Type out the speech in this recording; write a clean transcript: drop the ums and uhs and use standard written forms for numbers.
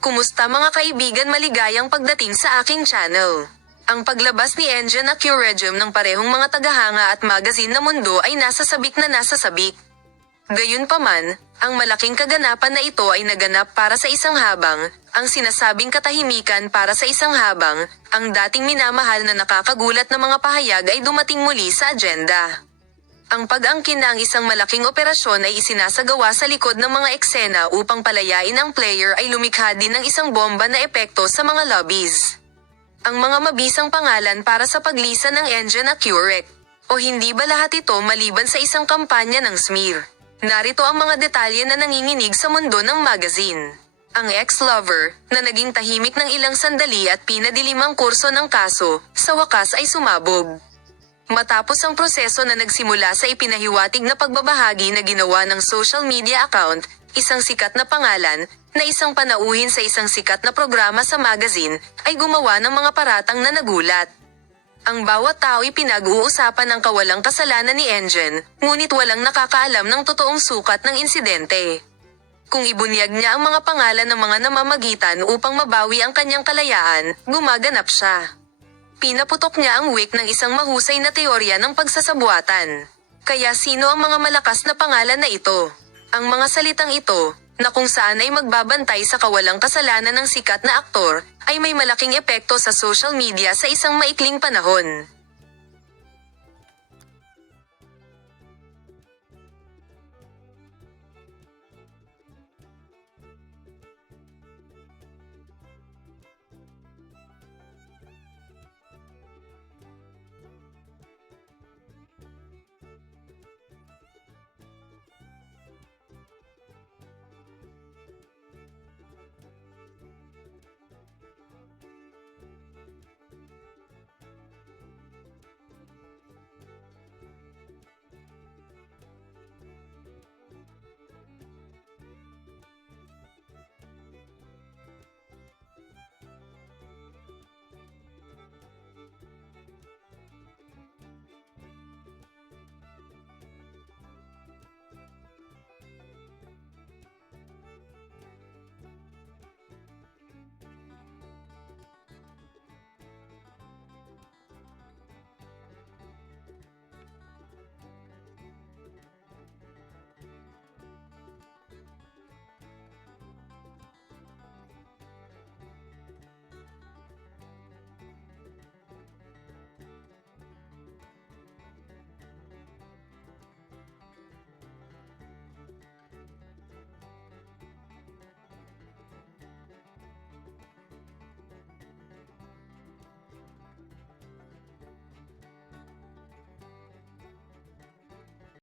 Kumusta mga kaibigan, maligayang pagdating sa aking channel. Ang paglabas ni Engine Acuregem ng parehong mga tagahanga at magazine na mundo ay nasasabik na nasasabik. Gayunpaman, ang malaking kaganapan na ito ay naganap para sa isang habang, ang sinasabing katahimikan para sa isang habang, ang dating minamahal na nakakagulat na mga pahayag ay dumating muli sa agenda. Ang pag-angkin na ang isang malaking operasyon ay isinasagawa sa likod ng mga eksena upang palayain ang player ay lumikha din ng isang bomba na epekto sa mga lobbies. Ang mga mabisang pangalan para sa paglisan ng Engine Acurec. O hindi ba lahat ito maliban sa isang kampanya ng smear? Narito ang mga detalye na nanginginig sa mundo ng magazine. Ang ex-lover, na naging tahimik ng ilang sandali at pinadilim ang kurso ng kaso, sa wakas ay sumabog. Matapos ang proseso na nagsimula sa ipinahiwatig na pagbabahagi na ginawa ng social media account, isang sikat na pangalan, na isang panauhin sa isang sikat na programa sa magazine, ay gumawa ng mga paratang na nagulat. Ang bawat tao ay pinag-uusapan ang kawalang kasalanan ni Engine, ngunit walang nakakaalam ng totoong sukat ng insidente. Kung ibunyag niya ang mga pangalan ng mga namamagitan upang mabawi ang kanyang kalayaan, gumaganap siya. Pinaputok niya ang wik ng isang mahusay na teorya ng pagsasabuatan. Kaya sino ang mga malakas na pangalan na ito? Ang mga salitang ito, na kung saan ay magbabantay sa kawalang kasalanan ng sikat na aktor, ay may malaking epekto sa social media sa isang maikling panahon.